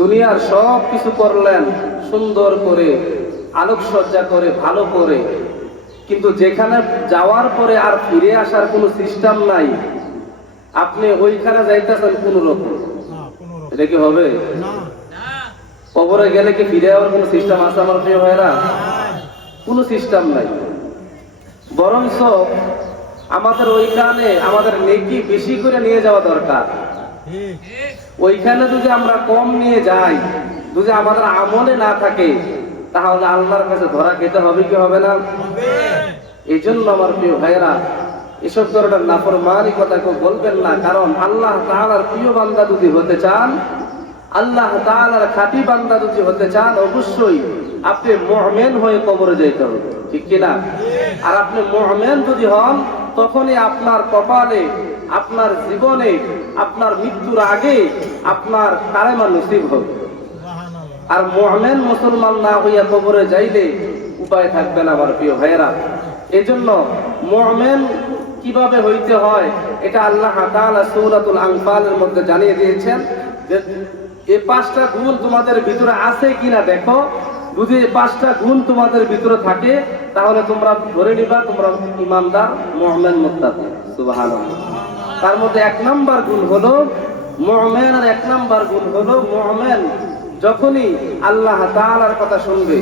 দুনিয়ার সব কিছু করলেন সুন্দর করে, আলোকসজ্জা করে, ভালো করে, কিন্তু যেখানে যাওয়ার পরে আর ফিরে আসার কোনো সিস্টেম নাই, আপনি ওইখানে যাইতেছেন কোন রকম, এটা কি হবে? কবরে গেলে কি ফিরে যাওয়ার কোনো সিস্টেম আছে আমার প্রিয় ভাইরা? কোনো সিস্টেম নাই। বরঞ্চ আমাদের ওইখানে আমাদের নেকি বেশি করে নিয়ে যাওয়া দরকার। ওইখানে যদি আমরা কম নিয়ে যাই, যদি আমাদের আমলে না থাকে, তাহলে আল্লাহর কাছে ধরা খেতে হবে কি হবে না? এই জন্য আমার প্রিয় ভাইরা, এসব ধরনের নাফরমানি কথা কেউ বলবেন না। কারণ আল্লাহ তাআলার প্রিয় বান্দা যদি হতে চান, আল্লাহ তাআলার খাঁটি বান্দা যদি হতে চান, অবশ্যই আপনি মুমিন হয়ে কবরে যেতে হবে, ঠিক কিনা? আর আপনি মুমিন যদি হন, তখনই আপনার কপালে, আপনার জীবনে, আপনার মৃত্যুর আগে আপনার কালেমা নসিব হবে। আর মুমিন মুসলমান না হইয়া কবরে যাইলে উপায় থাকবে না আমার প্রিয় ভাইয়েরা। এই জন্য মুমিন কিভাবে হইতে হয় এটা আল্লাহ তাআলা সূরাতুল আনফালের মধ্যে জানিয়ে দিয়েছেন যে এই 5টা গুণ তোমাদের ভিতরে আছে কিনা দেখো। যদি এই 5টা গুণ তোমাদের ভিতরে থাকে, তাহলে তোমরা ধরে নিবা তোমরা ঈমানদার, মুমিন, মুত্তাকি। সুবহানাল্লাহ। তার মধ্যে 1 নাম্বার গুণ হলো মুমিনের 1 নাম্বার গুণ হলো মুমিন যখনই আল্লাহ তাআলার কথা শুনবে,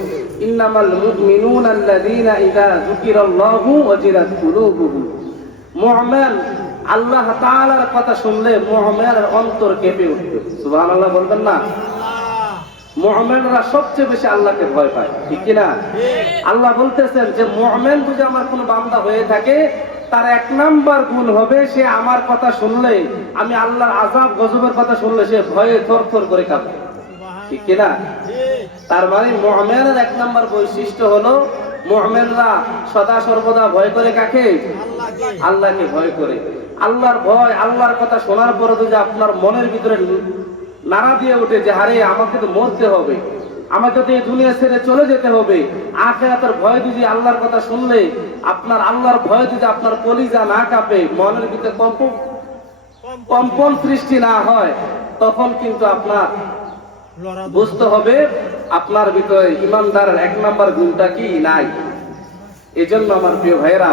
ইন্নামাল মুমিনুনা আল্লাযীনা ইযা যুকিরাল্লাহু ওয়াজিলাত কুলুবুহুম। মুমিন আল্লাহ তাআলার কথা শুনলে মুমিনের অন্তর কেঁপে উঠবে। সুবহানাল্লাহ বলবেন না? মুমিনরা সবচেয়ে বেশি আল্লাহকে ভয় পায়, ঠিক কি না? আল্লাহ বলতেছেন যে মুমিন যদি আমার কোনো বান্দা হয়ে থাকে, তার 1 নাম্বার গুণ হবে সে আমার কথা শুনলে, আমি আল্লাহর আযাব গজবের কথা শুনলে সে ভয়ে থরথর করে কাঁপে, ঠিক কি না? তার মানে মুমিনের 1 নাম্বার বৈশিষ্ট্য হলো মুমিনরা সদা সর্বদা ভয় করে কাকে? আল্লাহকে ভয় করে। আল্লাহর ভয়, আল্লাহর কথা শোনার পরে যদি আপনার মনের ভিতরে নাড়া দিয়ে ওঠে যে আরে আমাকে তো মরতে হবে, আমাকে তো এই দুনিয়া ছেড়ে চলে যেতে হবে, আখিরাতের ভয় যদি আল্লাহর কথা শুনলে আপনার, আল্লাহর ভয় যদি আপনার কলিজা না কাঁপে, মনের ভিতরে কম্পন সৃষ্টি না হয়, তখন কিন্তু আপনার বুঝতে হবে আপনার ভিতরে ঈমানদারের 1 নাম্বার গুণটা কি নাই। এই জন্য আমার প্রিয় ভাইয়েরা,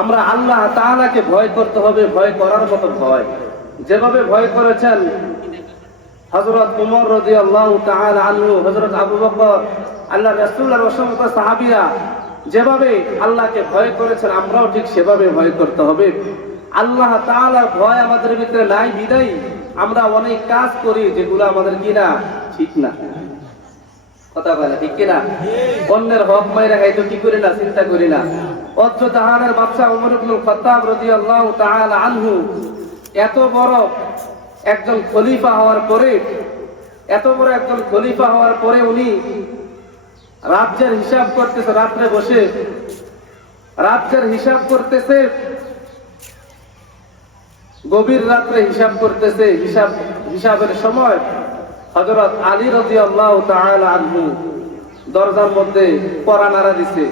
আমরা আল্লাহ তাআলাকে ভয় করতে হবে, ভয় করার মতো ভয়। যেভাবে ভয় করেছেন হযরত ওমর রাদিয়াল্লাহু তাআলা আনহু, হযরত আবু বকর, আল্লাহর রাসূলের অসংখ্য সাহাবীরা যেভাবে আল্লাহকে ভয় করেছেন, আমরাও ঠিক সেভাবে ভয় করতে হবে। আল্লাহ তাআলার ভয় আমাদের ভিতরে নাই বিদায় আমরা অনেক কাজ করি যেগুলো আমাদের কিনা ঠিক না। কথা বলে ঠিক কিনা? অন্যের হক মাইরা খাইতো কি করি না, চিন্তা করি না। অথচ জাহানের বাদশা ওমর ইবনুল খাত্তাব রাদিয়াল্লাহু তাআলা আনহু এত বড় একজন খলিফা হওয়ার পরে, এত বড় একজন খলিফা হওয়ার পরে উনি রাজ্যের হিসাব করতেছে, রাত্রে বসে রাজ্যের হিসাব করতেছে, গভীর রাত্রে হিসাব করতেছে। হিসাবের সময় হযরত আলী রাদিয়াল্লাহু তাআলা আনহু দরজার মধ্যে কড়া নাড়া দিছে,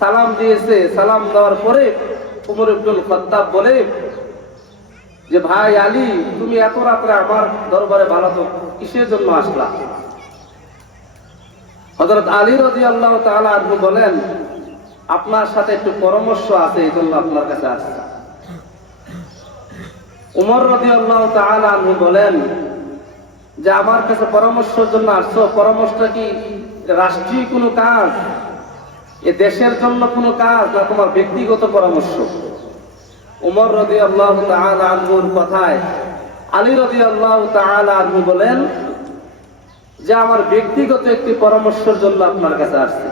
সালাম দিয়েছে। সালাম দেওয়ার পরে ওমর ইবনুল খাত্তাব বলে যে ভাই আলী, তুমি এত রাত্রে আমার দরবারে ভালো তো কিসের জন্য আসলা? হযরত আলী রাদিয়াল্লাহু তাআলা আনহু বলেন, আপনার সাথে একটু পরামর্শ আছে, এই জন্য আপনার কাছে আসছি। ওমর রাদিয়াল্লাহু তাআলা আনহু বলেন যে আমার কাছে পরামর্শের জন্য আসছো, পরামর্শটা কি রাষ্ট্রীয় কোনো কাজ, এ দেশের জন্য কোনো কাজ, না তোমার ব্যক্তিগত পরামর্শ? ওমর রাদিয়াল্লাহু তাআলা আনহুর কথায় আলী রাদিয়াল্লাহু তাআলা আনহু বলেন যে আমার ব্যক্তিগত একটি পরামর্শের জন্য আপনার কাছে আসছি।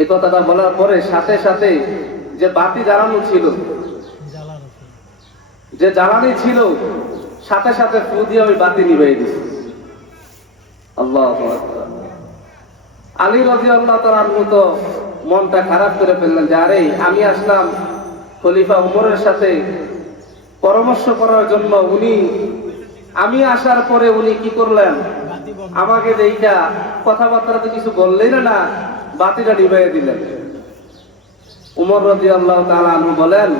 এই কথাটা বলার পরে সাথে সাথে যে বাতি জ্বালানো ছিল, যে জ্বালানি ছিল, সাথে সাথে ফু দিয়ে ওই বাতি নিভিয়ে দিছে। আল্লাহু আকবার। আলী রাদিয়াল্লাহু তাআলা আনহু তো মনটা খারাপ করে ফেললেন যে আরে আমি আসলাম খলিফা ওমরের সাথে পরামর্শ করার জন্য, আমি আসার পরে উনি কি করলেন, আমাকে দেখা কথাবার্তা তো কিছু বললেন না, বাতিটা নিভিয়ে দিলেন। ওমর রাদিয়াল্লাহু তাআলা আনহু বলেন,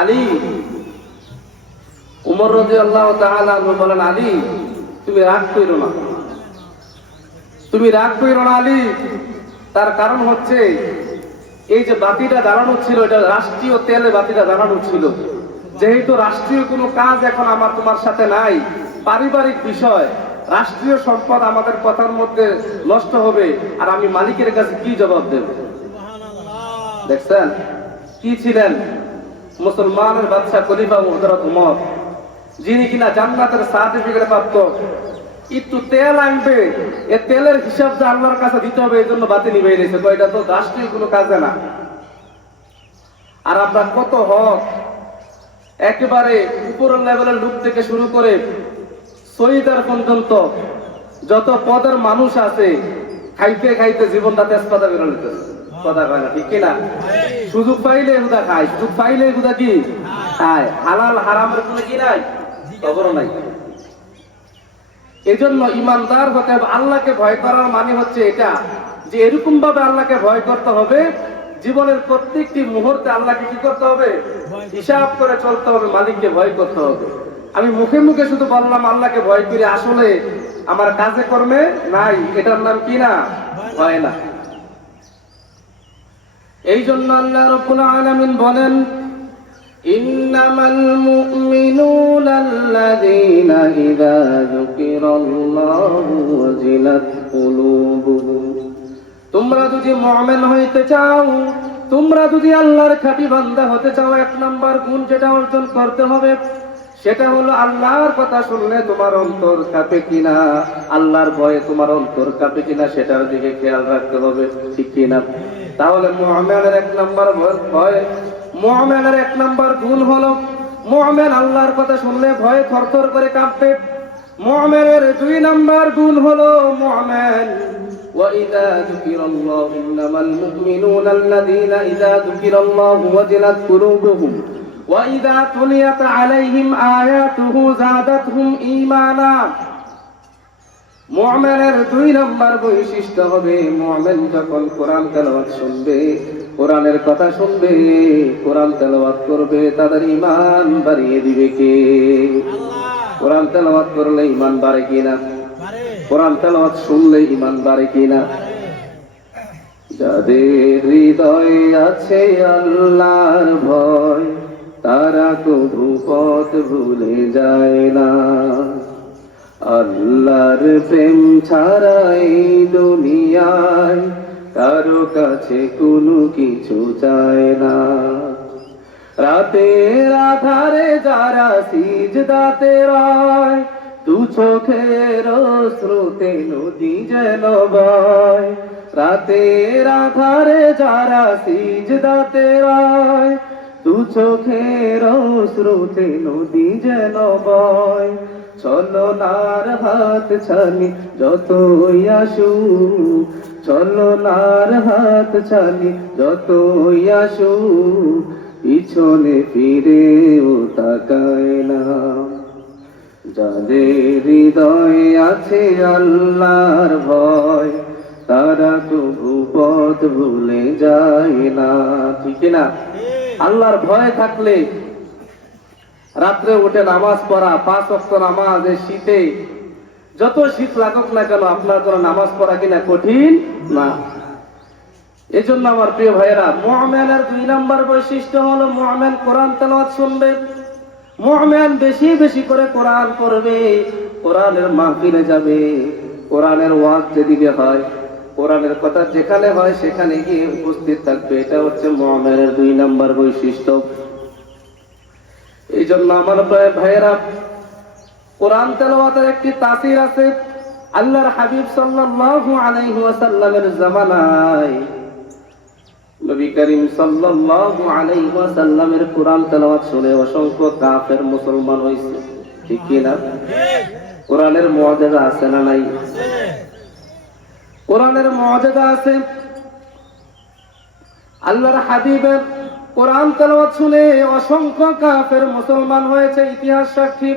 আলী উমর রাদিয়াল্লাহু তাআলা আনহু বলেন, আলী তুমি রাগ কইরো না, তুমি রাগ কইরো না আলী। তার কারণ হচ্ছে এই যে বাতিটা জ্বালানো ছিল, এটা রাষ্ট্রীয় তেলে বাতিটা জ্বালানো ছিল। যেহেতু রাষ্ট্রীয় কোনো কাজ এখন আমার তোমার সাথে নাই, পারিবারিক বিষয়, রাষ্ট্রীয় সম্পদ আমাদের কথার মধ্যে নষ্ট হবে, আর আমি মালিকের কাছে কি জবাব দেব? দেখছেন কি ছিলেন? মুসলমানের বাদশা খলিফা হযরত ওমর, যিনি কিনা জান্নাতের সার্টিফিকেট প্রাপ্ত। একটু তেল আনবে, এ তেলের হিসাব যে আল্লাহর কাছে দিতে হবে, এই জন্য বাতি নিবে নিয়েছে। এটা তো রাষ্ট্রীয় কোনো কাজে না। আর আমরা কত হক, একেবারে উপরের লেভেলের লোক থেকে শুরু করে শহীদের পর্যন্ত যত পদের মানুষ আছে, খাইতে খাইতে জীবনটা তেজপাতা বেরো নিতেছে। কথা কয় না, ঠিক কিনা? সুযোগ পাইলে এগুলা খায়, সুযোগ পাইলে এগুলা কি খায়। হালাল হারামের কোনো কি নাই, খবরও নাই। এই জন্য ইমানদার হতে হবে। আল্লাহকে ভয় করার মানে হচ্ছে এটা, যে এরকম ভাবে আল্লাহকে ভয় করতে হবে, জীবনের প্রত্যেকটি মুহূর্তে আল্লাহকে কি করতে হবে? হিসাব করে চলতে হবে, মালিককে ভয় করতে হবে। আমি মুখে মুখে শুধু বললাম আল্লাহকে ভয় করি, আসলে আমার কাজে কর্মে নাই, এটার নাম কি না? ভয় না। এই জন্য আল্লাহ রাব্বুল আলামিন বলেন, ইন্নামাল মুমিনুনা আল্লাযীনা ইযা যুকিরাল্লাহু ওয়াজিলাত কুলুবুহুম। তোমরা যদি মুমিন হইতে চাও, তোমরা যদি আল্লাহর খাঁটি বান্দা হতে চাও, এক নাম্বার গুণ যেটা অর্জন করতে হবে সেটা হলো আল্লাহর কথা শুনলে তোমার অন্তর কাঁপে কিনা, আল্লাহর ভয়ে তোমার অন্তর কাঁপে কিনা সেটার দিকে খেয়াল রাখতে হবে, ঠিক কিনা? তাহলে মুমিনের এক নাম্বার ভয়, মুমিনের এক নাম্বার গুণ হলো মুমিন আল্লাহর কথা শুনলে ভয়ে থরথর করে কাঁপবে। মুমিনের দুই নাম্বার গুণ হলো মুমিন وَإِذَا ذُكِرَ اللَّهُ إِنَّمَا الْمُؤْمِنُونَ الَّذِينَ إِذَا ذُكِرَ اللَّهُ وَجِلَتْ قُلُوبُهُمْ وَإِذَا تُلِيَتْ عَلَيْهِمْ آيَاتُهُ زَادَتْهُمْ إِيمَانًا। মুমিনের দুই নাম্বার বৈশিষ্ট্য হবে, মুমিন যখন কোরআন তেলাওয়াত শুনবে, কোরআনের কথা শুনবে, কোরআন তেলাওয়াত করবে, তাদের ঈমান বাড়িয়ে দিবে কে? কোরআন তেলাওয়াত করলে ঈমান বাড়ে কিনা? কোরআন তেলাওয়াত শুনলে ঈমান বাড়ে কিনা? যাদের হৃদয়ে আছে আল্লাহর ভয়, তারা কবু পথ ভুলে যায় না। আল্লাহর প্রেম ছাড়া এই দুনিয়ায় কারো কাছে কোনো কিছু চায় না। রাতের আধারে যারা সিজদাতে রয়, দু চোখের স্রোতে নদী যেন বয়। রাতের আধারে যারা সিজদাতে রয়, দু চোখের স্রোতে নদী যেন বয়। চলনার হাত ছানি যতই আসুক, চলনার হাত ছানি যতই আসুক, পিছনে ফিরেও তাকায় না। যাদের হৃদয়ে আছে আল্লাহর ভয়, তারা কবু পথ ভুলে যায় না, ঠিক না? আল্লাহর ভয় থাকলে রাত্রে উঠে নামাজ পড়া, 5 ওয়াক্ত নামাজ, এই শীতে যত শীত লাগুক না কেন আপনার জন্য নামাজ পড়া কিনা কঠিন না। এই জন্য আমার প্রিয় ভাইয়েরা, মুমিনের 2 নাম্বার বৈশিষ্ট্য হলো মুমিন কোরআন তেলাওয়াত শুনবে, মুমিন বেশি বেশি করে কোরআন পড়বে, কোরআনের মাহফিলে যাবে, কোরআনের ওয়াজ যেদিকে হয়, কোরআনের কথা যেখানে হয় সেখানে গিয়ে উপস্থিত থাকবে। এটা হচ্ছে মুমিনের 2 নাম্বার বৈশিষ্ট্য। এই জন্য আমার ভাইয়েরা, কোরআন তেলাওয়াতের একটি তাসির আছে। আল্লাহর হাবিব সাল্লাল্লাহু আলাইহি ওয়াসাল্লামের জামানায় নবী করিম সাল্লাল্লাহু আলাইহি ওয়াসাল্লামের কোরআন তেলাওয়াত শুনে অসংখ্য কাফের মুসলমান হয়েছে, ঠিক কি না? কোরআনের মুআজিজা আছে না নাই? কোরআনের মুআজিজা আছে। আল্লাহর হাবিবের কোরআন তেলাওয়াত শুনে অসংখ্য কাফের মুসলমান হয়েছে, ইতিহাস সাক্ষী।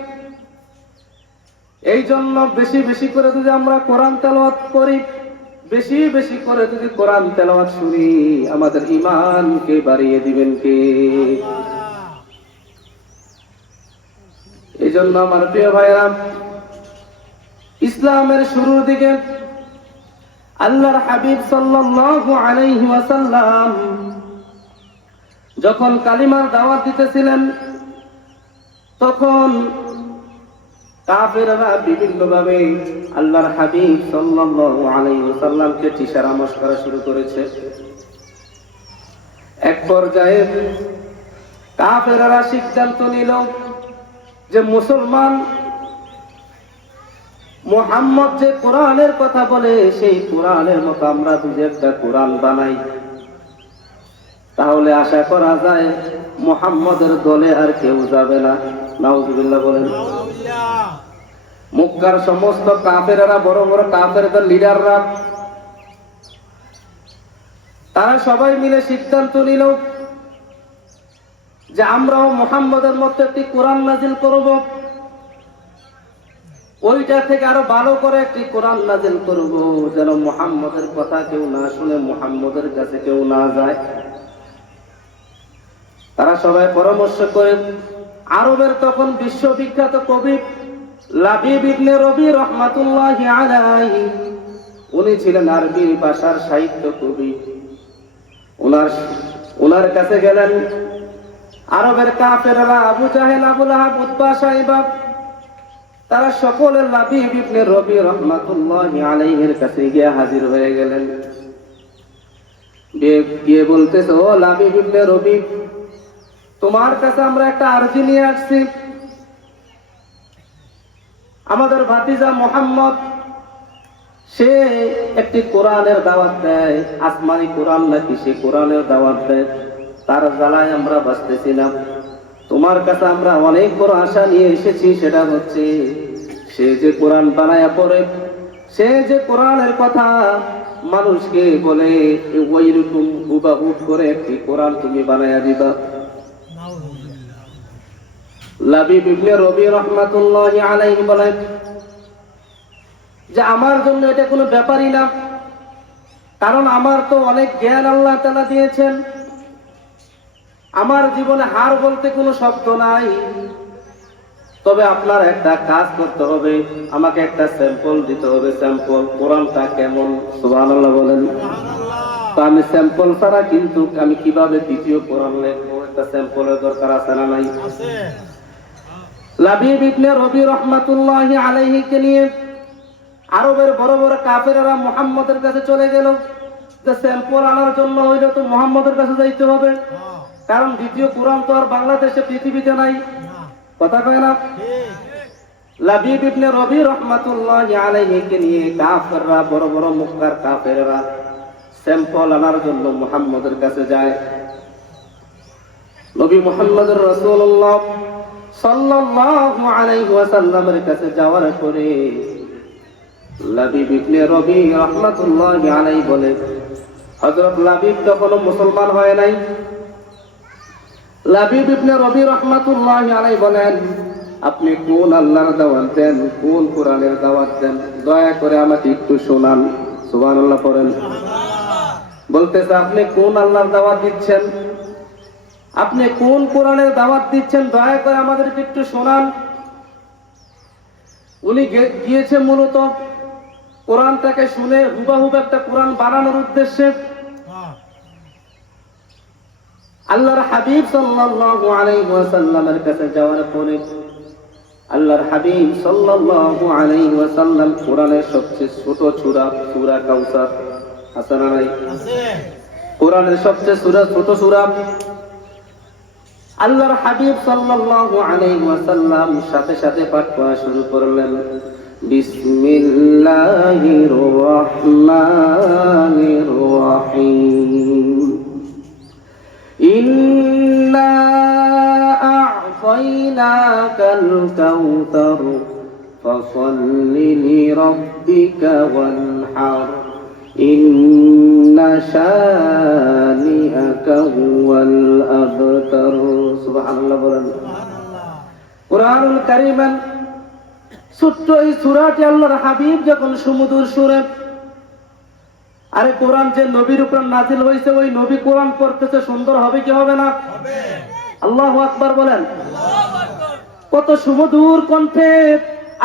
এই জন্য বেশি বেশি করে যদি আমরা কোরআন তেলাওয়াত করি, বেশি বেশি করে যদি কোরআন তেলাওয়াত শুনি, আমাদের ঈমানকে বাড়িয়ে দিবেন কে? জন্য আমার প্রিয় ভাইরা, ইসলামের শুরুর দিকে আল্লাহর হাবিব সাল্লাল্লাহু আলাইহি ওয়াসাল্লাম যখন কালিমার দাওয়াত দিতেছিলেন, তখন কাফেররা বিভিন্নভাবে আল্লাহর হাবিব সাল্লাল্লাহু আলাইহি ওয়াসাল্লামকে ঠিসারামশ করা শুরু করেছে। এক পর্যায়ে কাফেররা সিদ্ধান্ত নিল যে মুসলমান মুহাম্মদ যে কোরআনের কথা বলে সেই কোরআনের মতো আমরা দুই একটা কোরআন বানাই, তাহলে আশা করা যায় মুহাম্মদের দলে আর কেউ যাবে না। নাউজুবিল্লাহ বলেন। মক্কার সমস্ত কাফেররা, বড় বড় কাফেরদের লিডাররা, তারা সবাই মিলে সিদ্ধান্ত নিল যে আমরাও মুহাম্মদের মতো একটি কোরআন নাজিল করব, ওইটা থেকে আরো ভালো করে একটি কোরআন নাজিল করব, যেন মুহাম্মদের কথা কেউ না শুনে, মুহাম্মদের কাছে কেউ না যায়। তারা সবাই পরামর্শ করে, আরবের তখন বিশ্ববিখ্যাত কবি লাবিব ইবনে রবি রহমাতুল্লাহি আলাইহি, উনি ছিলেন আরবি ভাষার সাহিত্য কবি। ওনার কাছে গেলেন। আরবের কাফেররা, আবু জাহেল, আবু লাহাব, উতবা, সাইবা, তারা সকলে লাবিব ইবনে রবি রহমাতুল্লাহি আলাইহির কাছে গিয়ে হাজির হয়ে গেলেন। গিয়ে বলতেছে, ও লাবিব ইবনে রবি, তোমার কাছে আমরা একটা আরজি নিয়ে আসছি। আমাদের ভাতিজা মুহাম্মদ, সে একটি কোরআনের দাওয়াত দেয়, আসমানি কোরআন নাকি সে কোরআনের দাওয়াত দেয়, তার জ্বালায় আমরা বাঁচতেছিলাম। তোমার কাছে আমরা অনেক বড় আশা নিয়ে এসেছি, সেটা হচ্ছে সে যে কোরআন বানায়া পড়ে, সে যে কোরআনের কথা মানুষকে বলে, ওইরকম হুবাহুব করে একটি কোরআন তুমি বানায়া দিবা। লাবিব ইবনে রবি রহমাতুল্লাহি আলাইহি বলেন যে আমার জন্য এটা কোনো ব্যাপারই না, কারণ আমার তো অনেক জ্ঞান আল্লাহ তাআলা দিয়েছেন, আমার জীবনে হার বলতে কোনো শব্দ নাই। তবে আপনার একটা কাজ করতে হবে, আমাকে একটা স্যাম্পল দিতে হবে, স্যাম্পল কোরআনটা কেমন। সুবহানাল্লাহ বলেন। তো আমি স্যাম্পল ছাড়া কিন্তু আমি কিভাবে দ্বিতীয় কোরআন লিখবো, একটা স্যাম্পলের দরকার আছে না নাই? লাবিব ইবনে রবি রহমাতুল্লাহি আলাইহিকে নিয়ে আরবের বড় বড় কাফেররা মুহাম্মদের কাছে চলে গেল। যে স্যাম্পল আনার জন্য হইলে তো মুহাম্মদের কাছে যাইতে হবে, কারণ দ্বিতীয় কোরআন তো আর বাংলাদেশে পৃথিবীতে নাই। কথা কয় না? লাবিব ইবনে রবি রহমাতুল্লাহি আলাইহিকে নিয়ে কাফেররা, বড় বড় মক্কার কাফেররা স্যাম্পল আনার জন্য মুহাম্মদের কাছে যায়। নবী মুহাম্মদুর রাসূলুল্লাহ সাল্লাল্লাহু আলাইহি ওয়াসাল্লামের কাছে যাওয়ার পরে লাবিব ইবনে রবি রহমাতুল্লাহি আলাইহি বলে, হযরত লাবিব তখনও মুসলমান হয় নাই। লাবিব ইবনে রবি রহমাতুল্লাহি আলাইহি বলেন, আপনি কোন আল্লাহর দাওয়াত দেন, কোন কোরআনের দাওয়াত দেন, দয়া করে আমাকে একটু শোনান। সুবহানাল্লাহ পড়েন। বলতেছে, আপনি কোন আল্লাহর দাওয়াত দিচ্ছেন, আপনি কোন কোরআনের দাওয়াত দিচ্ছেন, দয়া করে আমাদেরকে একটু শোনান। উনি গিয়েছে মূলত কোরআনটাকে শুনে হুবাহুব একটা কোরআন বানানোর উদ্দেশ্যে। আল্লাহর হাবিব সাল্লাল্লাহু আলাইহি ওয়াসাল্লামের কাছে যাওয়ার পরে আল্লাহর হাবিব সাল্লাল্লাহু আলাইহি ওয়াসাল্লাম কোরআনের সবচেয়ে ছোট সূরা কাউসার, আছে না নাই? কোরআনের সবচেয়ে ছোট সূরা আল্লাহর হাবিব সাল্লাল্লাহু আলাইহি ওয়াসাল্লাম সাথে সাথে পাঠ করা শুরু করলেন। বিসমিল্লাহির রহমানির রহিম। ইন্না আ'তাইনাকাল কাউসার ফাসাল্লি লিরাব্বিকা ওয়ানহার ইন্না শানিআকা হুয়াল আবতার। সুবহানাল্লাহ বলেন। কুরআনুল কারীমের ছোট্ট এই সূরাটি আল্লাহর হাবিব যখন সুমধুর সুরে, আরে কোরআন যে নবীর উপর নাজিল হয়েছে, ওই নবী কোরআন পড়তেছে, সুন্দর হবে কি হবে না? আল্লাহু আকবার বলেন। কত সুমধুর কণ্ঠে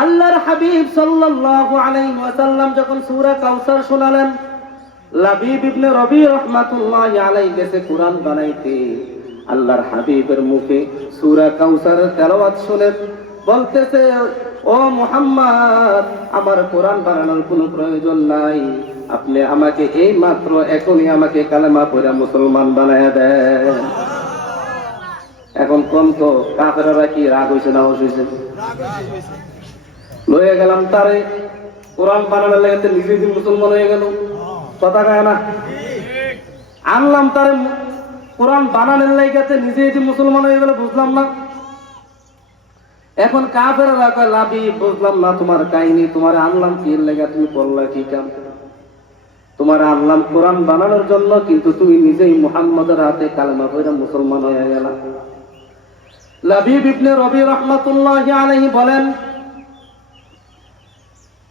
আল্লাহর হাবিব সাল্লাল্লাহু আলাইহি ওয়াসাল্লাম যখন সূরা কাউসার শোনালেন, লাবিব ইবনে রবি রাহমাতুল্লাহি আলাইহি গেছে কোরআন বানাইতে, আল্লাহর হাবিবের মুখে সূরা কাউসারের তেলাওয়াত শুনে বলতেছে, ও মুহাম্মদ, আমার কোরআন বানানোর কোনো প্রয়োজন নাই, আপনি আমাকে এই মাত্র এখনই আমাকে কালেমা পড়ে মুসলমান বানায়া দেন। এখন কোন তো কাফেররা কি রাগ হইছে না হইছে? লয়ে গেলাম তারে কোরআন বানানোর লাগে নিজে দিন মুসলমান হয়ে গেল, কথা কয় না? আনলাম তারে কোরআন বানানোর লাইগাতে নিজে দিন মুসলমান হয়ে গেল, বুঝলাম না। এখন কাফেররা কয়, লাবি বুঝলাম না তোমার কাহিনী, তোমার আনলাম কি লাগা, তুমি করলা কি কাম? তোমার আনলাম কোরআন বানানোর জন্য, কিন্তু তুমি নিজেই মুহাম্মদের হাতে কালেমা পড়ে মুসলমান হয়ে গেলা। লাবিব ইবনে রবি রাহমাতুল্লাহি আলাইহি বলেন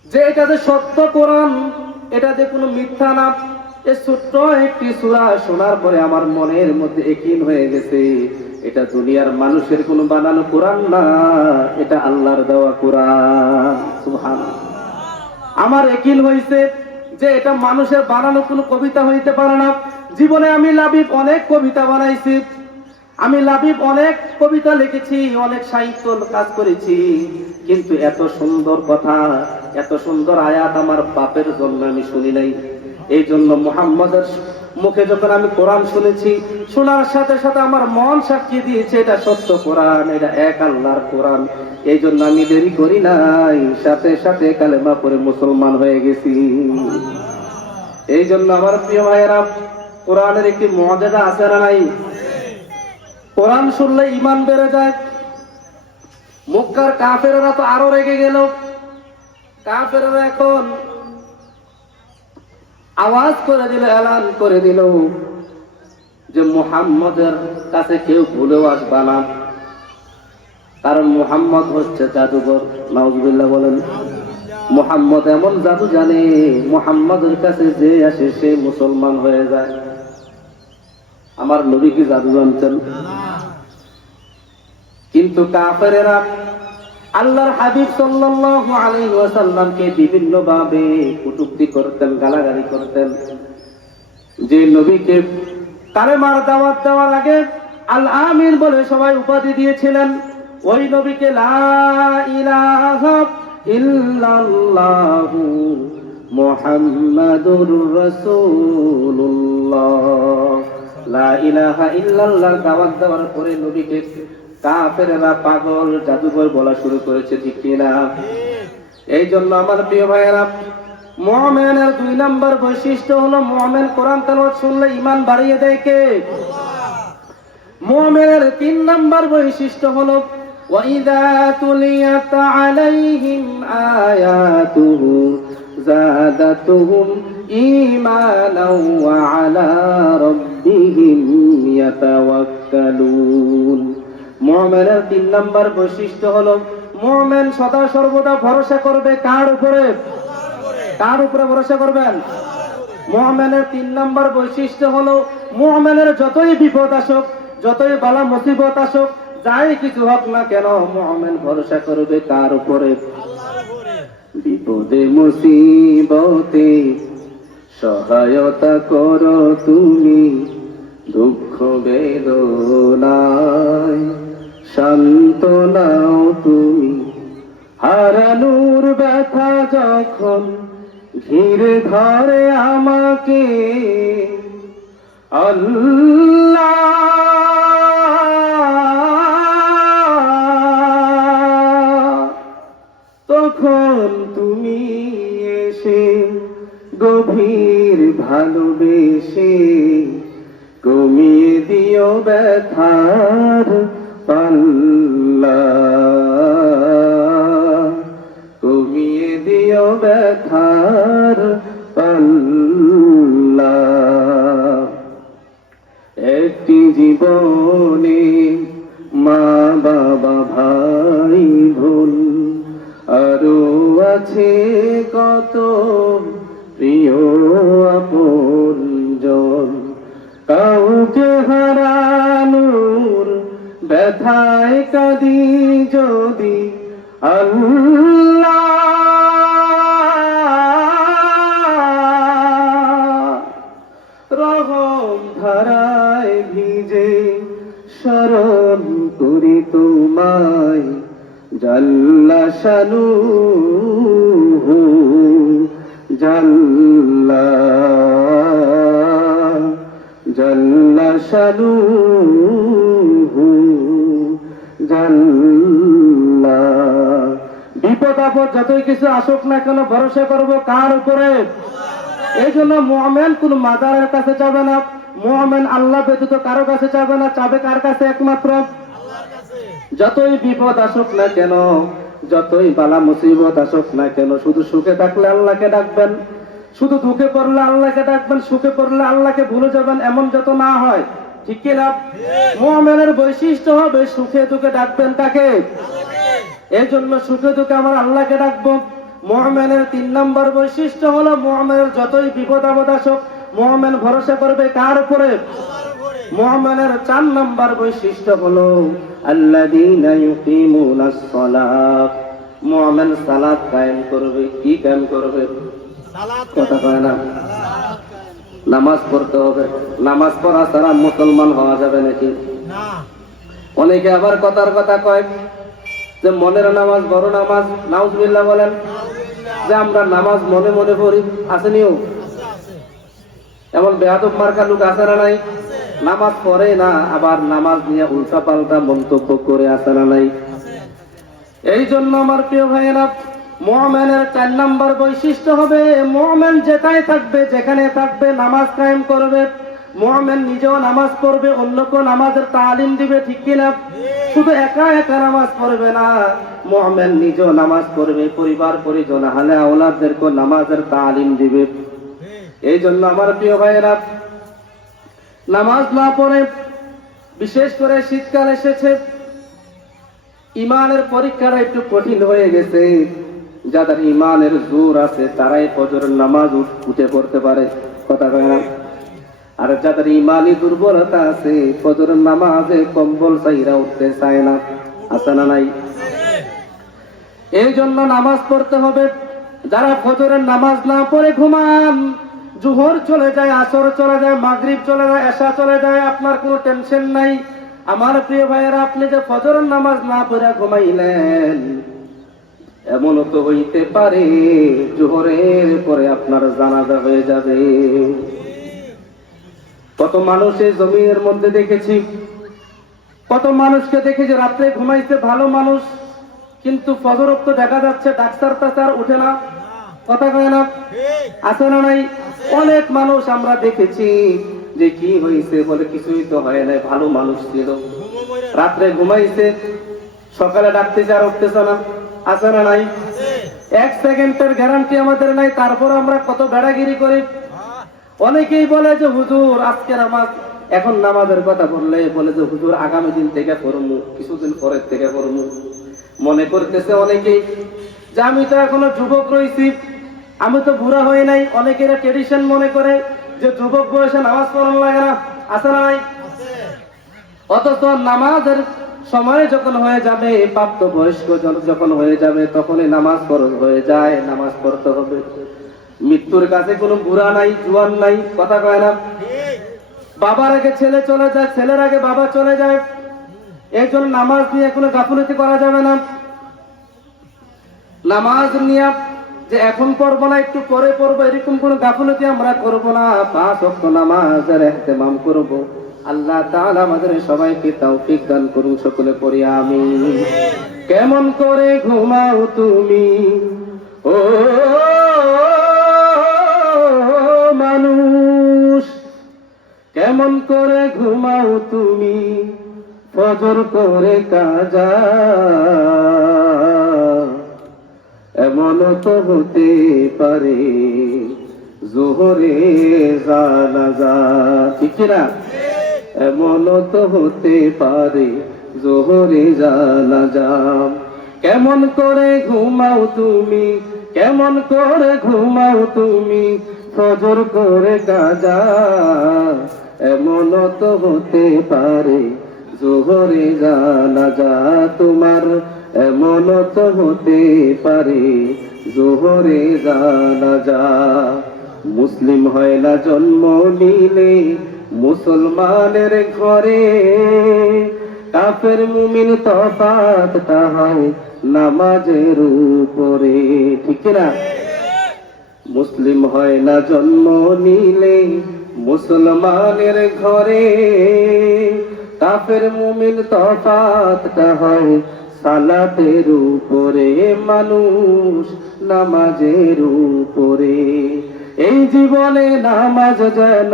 যে এটা যে সত্য কোরআন, এটা যে কোনো মিথ্যা না। এই ছোট্ট একটি সূরা শোনার পরে আমার মনের মধ্যে ইয়াকিন হয়ে গেছে, এটা দুনিয়ার মানুষের কোনো বানানো কোরআন না, এটা আল্লাহর দেওয়া কোরআন। সুবহানাল্লাহ। আমার ইয়াকিন হইছে যে এটা মানুষের বানানো কোনো কবিতা হইতে পারে না। জীবনে আমি লাবিব অনেক কবিতা বানাইছি, আমি লাবিব অনেক কবিতা লিখেছি, অনেক সাহিত্য কাজ করেছি, কিন্তু এত সুন্দর কথা, এত সুন্দর আয়াত আমার বাপের জন্য আমি শুনি নাই। এই জন্য মুহাম্মদের মুখে যখন আমি কোরআন শুনেছি, শোনার সাথে সাথে আমার মন সাক্ষী দিয়েছে এটা সত্য কোরআন, এটা এক আল্লাহর কোরআন। এই জন্য আমি দেরি করি নাই, সাথে সাথে কালেমা পড়ে মুসলমান হয়ে গেছি। এই জন্য আমার প্রিয় ভাইয়েরা, কোরআনের একটি মর্যাদা আছে না নাই? কোরআন শুনলে ঈমান বেড়ে যায়। মক্কার কাফেররা তো আরো রেগে গেল। কাফেররা এখন আওয়াজ করে দিল, এলান করে দিল যে মুহাম্মদের কাছে কেউ ভুলেও আসবা না, কারণ মুহাম্মদ হচ্ছে জাদুঘর। নাউজুবিল্লাহ বলেন। মুহাম্মদ এমন জাদু জানে, মুহাম্মদের কাছে যে আসে সে মুসলমান হয়ে যায়। আমার নবী কি জাদু জানতেন? কিন্তু কাফেরেরা আল্লাহর হাবিব সাল্লাল্লাহু আলাইহি ওয়াসাল্লামকে বিভিন্ন ভাবে কটূক্তি করতেন, গালাগালি করতেন। যে নবীকে কালেমার দাওয়াত দেওয়ার আগে আল আমিন বলে সবাই উপাধি দিয়েছিলেন, ওই নবীকে লা ইলাহা ইল্লাল্লাহু মুহাম্মাদুর রাসূলুল্লাহ, লা ইলাহা ইল্লাল্লাহর দাওয়াত দেওয়ার পরে নবীকে কাফেররা পাগল, জাদুঘর বলা শুরু করেছে, ঠিক কিনা? এই জন্য আমার প্রিয় ভাইয়েরা, মুমিনের 2 নম্বর বৈশিষ্ট্য হলো মুমিন কোরআন তেলাওয়াত শুনলে ঈমান বাড়িয়ে দেয় কে? মুমিনের 3 নম্বর বৈশিষ্ট্য হলো ওয়াইদা তুলিয়াত আলাইহিম আয়াতুহু যাদাতুহুম ঈমানাও ওয়া আলা রাব্বিহিম ইয়াতাওয়াক্কালুন। মুমিনের 3 নম্বর বৈশিষ্ট্য হলো মুমিন সদা সর্বদা ভরসা করবে কার উপরে? কার উপরে ভরসা করবেন? মুমিনের 3 নম্বর বৈশিষ্ট্য হলো মুমিনের যতই বিপদ আসুক, যতই বালা মুসিবত আসুক, যাই কিছু হোক না কেন, মুমিন ভরসা করবে কার উপরে? বিপদে মুসিবতে সহায়তা করো তুমি, দুঃখ বেদনায় সান্ত্বনাও তুমি, হারানোর ব্যথা যখন ঘিরে ধরে আমাকে, আল্লাহ তখন তুমি এসে গভীর ভালোবেসে কমিয়ে দিও ব্যথার পাল্লা, কমিয়ে দিও ব্যথার পাল্লা। একটি জীবনে মা বাবা ভাই বোন, আরো আছে কত প্রিয় আপনজন, কাউকে হারানোর ব্যথায় কাঁদি যদি আল্লাহ রহম ধারায় ভিজে শরণ করি তোমায় জাল্লা শানুহু জাল্লা জাল্লা শানুহু জাল্লা। বিপদ আপদ যতই কিছু আসুক না কেন ভরসা করব কার উপরে? এই জন্য মুমিন কোন মাজারের কাছে যাবে না, মুমিন আল্লাহ ব্যতীত কারো কাছে যাবে না, যাবে কার কাছে? একমাত্র আল্লাহর কাছে। যতই বিপদ আসুক না কেন, যতই বালা মুসিবত আসুক না কেন, শুধু সুখে থাকলে আল্লাহকে ডাকবেন, শুধু দুঃখে পড়লে আল্লাহকে ডাকবেন, সুখে পড়লে আল্লাহকে ভুলে যাবেন, এমন যত না হয়। ঠিক কি না? মুমিনের বৈশিষ্ট্য হবে সুখে দুঃখে ডাকবেন কাকে? এই জন্য সুখে দুঃখে আমরা আল্লাহকে ডাকবো। মুমিনের 3 নম্বর বৈশিষ্ট্য হলো মুমিনের যতই বিপদ আপদ আসুক মুমিন ভরসা করবে কার উপরে? মুমিনের 4 নম্বর বৈশিষ্ট্য হলো আল্লাযীনা ইউকিমুনাস সালাত। মুমিন সালাত কায়েম করবে। কি কায়েম করবে? সালাত। কথা কয় না? নামাজ পড়তে হবে। নামাজ পড়া ছাড়া মুসলমান হওয়া যাবে নাকি? না। অনেকে আবার কথার কথা কয় যে মনের নামাজ বড় নামাজ। নাউজুবিল্লাহ বলেন। যে আমরা নামাজ মনে মনে পড়ি, আসেনিও? এমন বেয়াদব মার্কা লোক আছে না নাই? নামাজ পড়ে না, আবার নামাজ নিয়ে উল্টা পাল্টা মন্তব্য করে আছে না নাই? এই জন্য আমার প্রিয় ভাইয়েরা, মুমিনের 4 নম্বর বৈশিষ্ট্য হবে মুমিন যেটাই থাকবে, যেখানে থাকবে নামাজ কায়েম করবে। মুমিন নিজেও নামাজ পড়বে, অন্যকে নামাজের তালিম দিবে। ঠিক কিনা? শুধু একা একা নামাজ পড়বে না, মুমিন নিজেও নামাজ পড়বে, পরিবার পরিজন আহলে আওলাদদেরকে নামাজের তালিম দিবে। এই জন্য আমার প্রিয় ভাইয়েরা, নামাজ না পড়ে, বিশেষ করে শীতকাল এসেছে, ইমানের পরীক্ষাটা একটু কঠিন হয়ে গেছে। যাদের ইমানের জোর আছে তারাই ফজরের নামাজ উঠে পড়তে পারে। কথা কয় না? আর যাদের ইমানি দুর্বলতা আছে ফজরের নামাজে কম্বল চাইরা উঠতে চায় না। আছে না নাই? এই জন্য নামাজ পড়তে হবে। যারা ফজরের নামাজ না পড়ে ঘুমান, জোহর চলে যায়, আসর চলে যায়, মাগরিব চলে যায়, এশা চলে যায়, আপনার কোনো টেনশন নাই। আমার প্রিয় ভাইয়েরা, আপনি যে ফজরের নামাজ না পড়ে ঘুমাইলেন, এমনও তো হইতে পারে জোহরের পরে আপনার জানাজা হয়ে যাবে। কত মানুষ এই জমিনের মধ্যে দেখেছি, কত মানুষকে দেখেছি রাত্রে ঘুমাইতে ভালো মানুষ, কিন্তু ফজর ওয়াক্ত দেখা যাচ্ছে ডাক্তার তাছাড়া উঠে না। কথা কয় না? আছে না নাই? অনেক মানুষ আমরা দেখেছি যে কি হয়েছে বলে কিছুই তো হয় নাই, ভালো মানুষ ছিল, রাত্রে ঘুমাইছে, সকালে ডাকতেছে আর উঠতেছে না। আছে না নাই? 1 সেকেন্ডের গ্যারান্টি আমাদের নাই, তারপর আমরা কত বেড়াগিরি করি। অনেকেই বলে যে হুজুর আজকে নামাজ, এখন নামাজের কথা বললে বলে যে হুজুর আগামী দিন থেকে পড়মু, কিছুদিন পরের থেকে পড়মু। মনে করতেছে অনেকেই যে আমি তো এখনো যুবক রয়েছি, আমি তো বুড়া হই নাই। অনেকেরা ট্রেডিশন মনে করে যে যুবক বয়সে নামাজ পড়ানো লাগে না। আছে না নাই? অথচ নামাজের সময় যখন হয়ে যাবে, প্রাপ্ত বয়স্ক যখন হয়ে যাবে, তখনই নামাজ ফরজ হয়ে যায়। নামাজ পড়তে হবে। মৃত্যুর কাছে কোনো বুড়া নাই, জোয়ান নাই। কথা কয় না? বাবার আগে ছেলে চলে যায়, ছেলের আগে বাবা চলে যায়। এই জন্য নামাজ নিয়ে কোনো গাফিলতি করা যাবে না। নামাজ নিয়ে যে এখন পড়বো না, একটু পরে পড়বো, এরকম কোনো গাফিলতি আমরা করবো না। 5 ওয়াক্ত নামাজের ইহতিমাম করব। আল্লাহ তাআলা আমাদের সবাইকে তৌফিক দান করুন। সকলে পড়ি আমিন। কেমন করে ঘুমাও তুমি ও মানুষ, কেমন করে ঘুমাও তুমি ফজর করে কাজা, এমন তো হতে পারে জোহরে জানাজা। ঠিক না? এমন তো হতে পারে জোহরে জানাজা। কেমন করে ঘুমাও তুমি, কেমন করে ঘুমাও তুমি ফজর করে কাজা, এমন তো হতে পারে জোহরে জানাজা। তোমার এমন তো হতে পারে জোহরে জানাজা। মুসলিম হয় না জন্ম নিলে মুসলমানের ঘরে, কাফের মুমিন তফাৎটা হয় নামাজের উপরে। ঠিক না? মুসলিম হয় না জন্ম নিলে মুসলমানের ঘরে, কাফের মুমিন তফাৎটা হয় সালাতের উপরে, মানুষ নামাজের উপরে। এই জীবনে নামাজ যেন,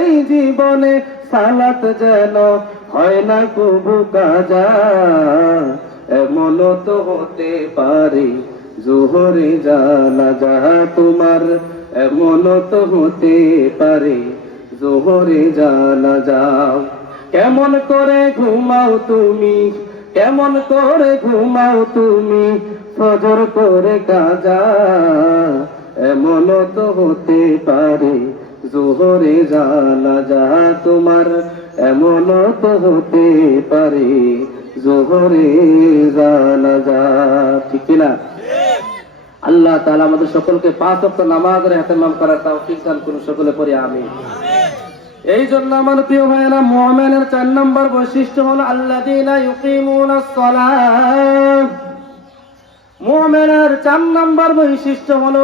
এই জীবনে সালাত যেন হয় না কবু কাজা। এমন তো হতে পারে জোহরে জানাজা তোমার, এমন তো হতে পারে জোহরে জানাজা। কেমন করে ঘুমাও তুমি, কেমন করে ঘুমাও তুমি, ফজর করে কাজা। এমন তো হতে পারে জোহরে জানাজা তোমার, এমন তো হতে পারে জোহরে জানাজা। ঠিক না? আল্লাহ তাআলা আমাদের সকলকে 5 ওয়াক্ত নামাজের ইহতিমাম করার তৌফিক দান করুন। সকলে পড়ি আমিন। এই জন্য আমার প্রিয় ভাইয়েরা, মুমিনের 4 নম্বর বৈশিষ্ট্য হলো আল্লাযীনা ইউকিমুনাস সালাহ। মুমিনের 4 নম্বর বৈশিষ্ট্য হলো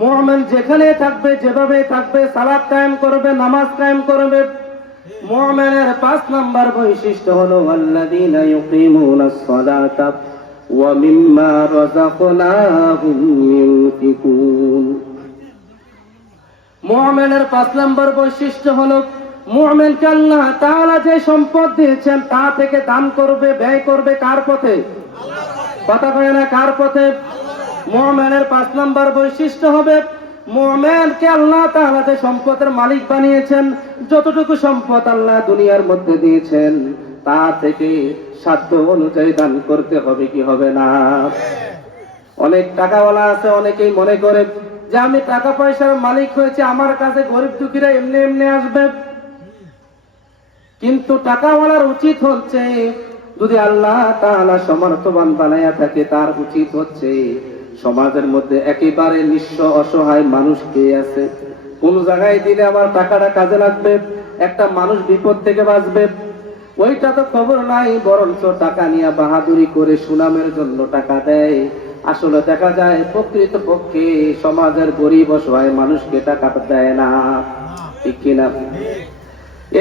মুমিন যেখানে থাকবে, যেভাবে থাকবে, সালাত কায়েম করবে, নামাজ কায়েম করবে। মুমিনের 5 নম্বর বৈশিষ্ট্য হলো আল্লাযীনা ইউকিমুনাস সালাতা ওয়া মিম্মা রাযাকনাহুম ইউনফিকুন। মুমিনের 5 নম্বর বৈশিষ্ট্য হলো মুমিনকে আল্লাহ তাআলা যে সম্পদ দিয়েছেন তা থেকে দান করবে, ব্যয় করবে। কার পথে? কথা কয় না, কার পথে? মুমিনের 5 নম্বর বৈশিষ্ট্য হবে মুমিনকে আল্লাহ তাআলা যে সম্পদের মালিক বানিয়েছেন, যতটুকু সম্পদ আল্লাহ দুনিয়ার মধ্যে দিয়েছেন তা থেকে সাধ্য অনুযায়ী দান করতে হবে, কি হবে না? অনেক টাকাওয়ালা আছে, অনেকেই মনে করে যে আমি টাকা পয়সার মালিক হয়েছে, আমার কাছে গরিব দুঃখীরা এমনি এমনি আসবে। কিন্তু টাকাওয়ালার উচিত হচ্ছে, যদি আল্লাহ তাআলা সমর্থবান বানায়া থাকে, তার উচিত হচ্ছে সমাজের মধ্যে একেবারে নিঃস্ব অসহায় মানুষ কে আছে, কোন জায়গায় দিলে আমার টাকাটা কাজে লাগবে, একটা মানুষ বিপদ থেকে বাঁচবে, ওইটা তো খবর নাই। বরঞ্চ টাকা নিয়ে বাহাদুরি করে সুনামের জন্য টাকা দেয়। আসলে দেখা যায় প্রকৃত পক্ষে সমাজের গরিব অসহায় মানুষকে টাকা দেয় না। ঠিক কিনা?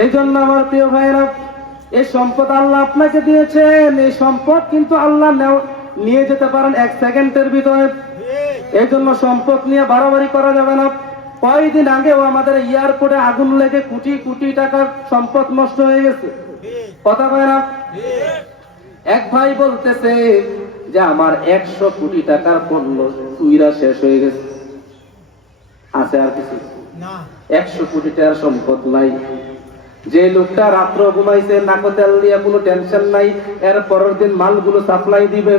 এই জন্য আমার প্রিয় ভাইরা, এই সম্পদ আল্লাহ আপনাকে দিয়েছেন, এই সম্পদ কিন্তু আল্লাহ নিয়ে যেতে পারেন 1 সেকেন্ডের ভিতরে। এই জন্য সম্পদ নিয়ে বাড়াবাড়ি করা যাবে না। কয়েকদিন আগেও আমাদের এয়ারপোর্টে আগুন লেগে কোটি কোটি টাকার সম্পদ নষ্ট হয়ে গেছে। কথা কয় না? এক ভাই বলতেছে যে আমার 100 কোটি টাকার পণ্য চুইরা শেষ হয়ে গেছে, আছে আর কিছু না, 100 কোটি টাকার সম্পদ নাই। যে লোকটা রাত্র ঘুমাইছে, নাকো তেল দিয়ে, কোনো টেনশন নাই, এর পরের দিন মালগুলো সাপ্লাই দিবে,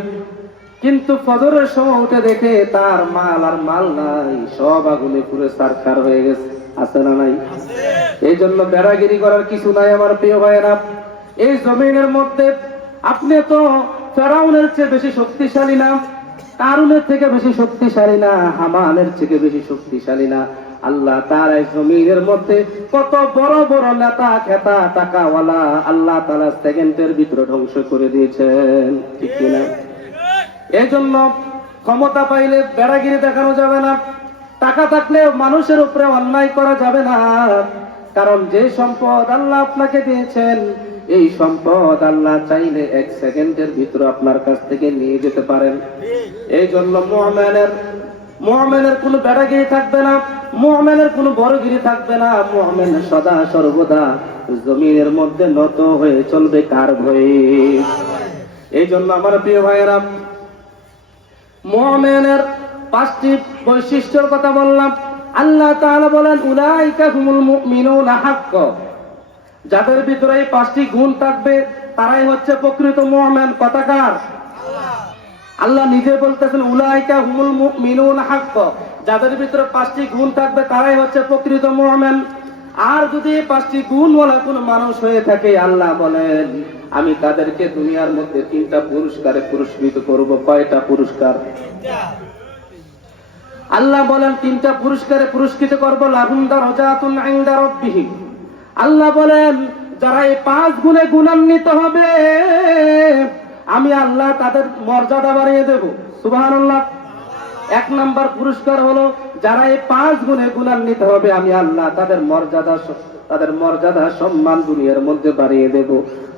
কিন্তু ফজরের সময় উঠে দেখে তার মাল আর মাল নাই, সব আগুনে পুরো সারখার হয়ে গেছে। আছে না নাই? এই জন্য বেড়াগিরি করার কিছু নাই আমার প্রিয় ভাইয়েরা। এই জমিনের মধ্যে আপনি তো ফেরাউনের চেয়ে বেশি শক্তিশালী না, কারুনের থেকে বেশি শক্তিশালী না, হামানের থেকে বেশি শক্তিশালী না। আল্লাহ তার এই জমিনের মধ্যে কত বড় বড় নেতা খেতা টাকাওয়ালা আল্লাহ তাআলা সেকেন্ডের ভিতরে ধ্বংস করে দিয়েছেন। ঠিক কিনা? এই জন্য ক্ষমতা পাইলে বেড়াগিরি দেখানো যাবে না, টাকা থাকলে মানুষের উপরে অন্যায় করা যাবে না। কারণ যে সম্পদ আল্লাহ আপনাকে দিয়েছেন, এই সম্পদ আল্লাহ চাইলে 1 সেকেন্ডের ভিতরে আপনার কাছ থেকে নিয়ে যেতে পারেন। এই জন্য মুমিনের কোনো বেড়াগিরি থাকবে না, মুমিনের কোনো বড়গিরি থাকবে না। মুমিন সদা সর্বদা জমিনের মধ্যে নত হয়ে চলবে, কার ভয়ে? এই জন্য আমার প্রিয় ভাইয়েরা, মুমিনের 5টি বৈশিষ্ট্যের কথা বললাম। আল্লাহ তাআলা বলেন উলাইকা হুমুল মুমিনুনা হাক্কা। যাদের ভিতরে এই 5টি গুণ থাকবে তারাই হচ্ছে প্রকৃত মুমিন। কথাকার? আল্লাহ নিজে বলতেছেন উলাইকা হুমুল মুমিনুনা হাক্কা। যাদের ভিতরে 5টি গুণ থাকবে তারাই হচ্ছে প্রকৃত মুমিন। আর যদি এই 5টি গুণওয়ালা কোন মানুষ হয়ে থাকে, আল্লাহ বলেন আমি তাদেরকে দুনিয়ার মধ্যে 3টা পুরস্কারে পুরস্কৃত করব। কয়টা পুরস্কার? আল্লাহ বলেন 3টা পুরস্কারে পুরস্কৃত করব। লাহুম দারাজাতুন ইনদা রাব্বিহিম। আল্লাহ বলেন যারা এই 5 গুণে গুণান্বিত হবে আমি আল্লাহ তাদের মর্যাদা বাড়িয়ে দেব। সুবহানাল্লাহ। 1 নাম্বার পুরস্কার হলো যারা এই 5 গুণে গুণান্বিত হবে আমি আল্লাহ তাদের মর্যাদা সম্মান দুনিয়ার মধ্যে বাড়িয়ে দেব।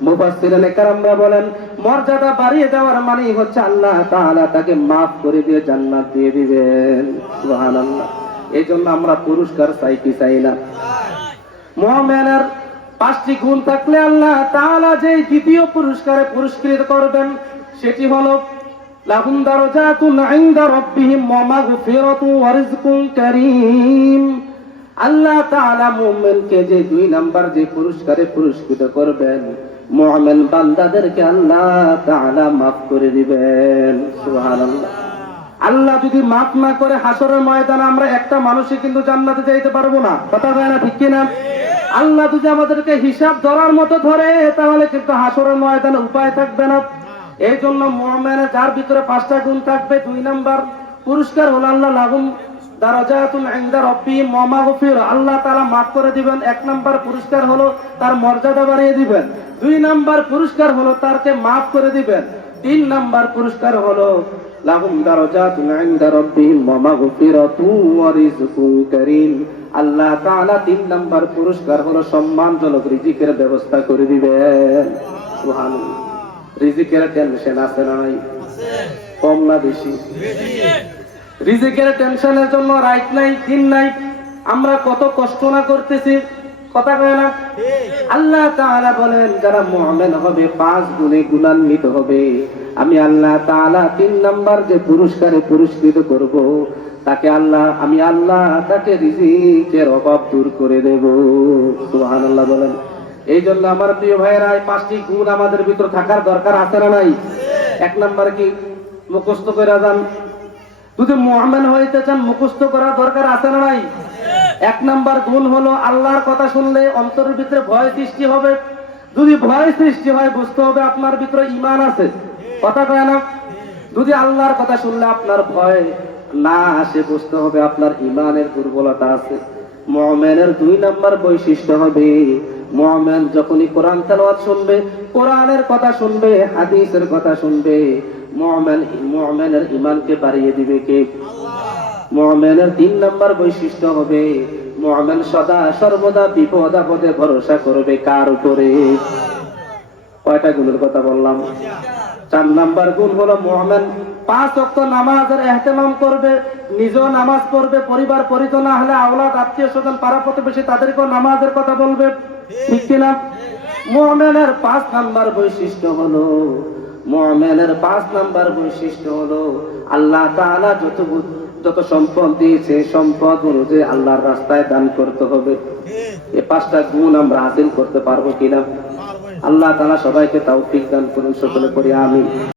মুফাসসিরিনে কেরামরা বলেন মর্যাদা বাড়িয়ে দেওয়ার মানেই হচ্ছে আল্লাহ তাআলা তাকে maaf করে দিয়ে জান্নাত দিয়ে দিবেন। সুবহানাল্লাহ। এইজন্য আমরা পুরস্কার চাই কি চাই না? মুমিনের 5টি গুণ থাকলে আল্লাহ তাআলা যে দ্বিতীয় পুরস্কারে পুরস্কৃত করবেন সেটি হলো লাহুম দারাজাতুন ইনদা রাব্বিহিম ওয়া মাগফিরাতুন ওয়া রিজকুন কারীম। আল্লাহ তাআলা মুমিনকে যে 2 নাম্বার যে পুরস্কারে পুরস্কৃত করবেন, মুমিন বান্দাদেরকে আল্লাহ তাআলা maaf করে দিবেন। সুবহানাল্লাহ। আল্লাহ যদি maaf না করে হাসরের ময়দানে আমরা একটা মানুষই কিন্তু জান্নাতে যাইতে পারবো না। কথা হয় না? ঠিক কি না? আল্লাহ যদি আমাদেরকে হিসাব ধরার মতো ধরে তাহলে কিন্তু হাসরের ময়দানে উপায় থাকবে না। এই জন্য মুমিনের যার ভিতরে 5টা গুণ থাকবে, 2 নাম্বার পুরস্কার হলো আল্লাহ লাহুম দারাজাতুন ইনদা রাব্বিহিম ওয়া মাগফিরা, আল্লাহ তাআলা maaf করে দিবেন। 1 নাম্বার পুরস্কার হলো তার মর্যাদা বাড়িয়ে দিবেন। 2 নাম্বার পুরস্কার হলো তারকে maaf করে দিবেন। 3 নাম্বার পুরস্কার হলো লাহুম দারাজাতুন ইনদা রাব্বিহিম ওয়া মাগফিরাতুন ওয়া রিজকুন কারীম। আল্লাহ তাআলা 3 নাম্বার পুরস্কার হলো সম্মানজনক রিজিকের ব্যবস্থা করে দিবেন। সুবহানাল্লাহ। রিজিকের টেনশন আছে না নাই? কম না বেশি? রিজিকের টেনশনের জন্য রাত নাই দিন নাই, আমরা কত কষ্ট না করতেছি। কথা কয় না? আল্লাহ তাআলা বলেন যারা মুমিন হবে 5 গুণে গুণান্বিত হবে আমি আল্লাহ তাআলা 3 নাম্বার যে পুরস্কারে পুরস্কৃত করব তাকে আমি আল্লাহ তাকে রিজিকের অভাব দূর করে দেব। সুবহানাল্লাহ বলেন। এই জন্য আমার প্রিয় ভাইয়েরা এই 5টি গুণ আমাদের ভিতর থাকার দরকার আছে না নাই? 1 নাম্বার কি মুখস্থ করে যান। যদি মুমিন হইতে চান মুখস্থ করার দরকার আছে না নাই? 1 নাম্বার গুণ হলো আল্লাহর কথা শুনলে অন্তরের ভিতরে ভয় সৃষ্টি হবে। যদি ভয় সৃষ্টি হয় বুঝতে হবে আপনার ভিতরে ঈমান আছে। কথা কয় না? যদি আল্লাহর কথা শুনলে আপনার ভয় না আসে বুঝতে হবে আপনার ঈমানের দুর্বলতা আছে। মুমিনের 2 নাম্বার বৈশিষ্ট্য হবে মুমিন যখনই কোরআন তেলাওয়াত শুনবে, কোরআনের কথা শুনবে, হাদিসের কথা শুনবে, মুমিনের ঈমানকে বাড়িয়ে দিবে কে? আল্লাহ। মুমিনের 3 নাম্বার বৈশিষ্ট্য হবে মুমিন সদা সর্বদা বিপদ আপদে ভরসা করবে কার উপরে? কয়টা গুণের কথা বললাম? 4 নাম্বার গুণ হলো মুমিন 5 ওয়াক্ত নামাজের ইহতিমাম করবে, নিজেও নামাজ পড়বে, পরিবার পরিজন হলে আওলাদ আত্মীয় স্বজন পাড়া প্রতিবেশী তাদেরকেও নামাজের কথা বলবে। ঠিক কি না? মুমিনের 5 নাম্বার বৈশিষ্ট্য হলো আল্লাহ তাআলা যত সম্পদ দিয়েছে সম্পদ অনুযায়ী আল্লাহর রাস্তায় দান করতে হবে। এই 5টা গুণ আমরা হাসিল করতে পারবো কিনা? আল্লাহ তাআলা সবাইকে তৌফিক দান করুন। সকলে পড়ি আমিন।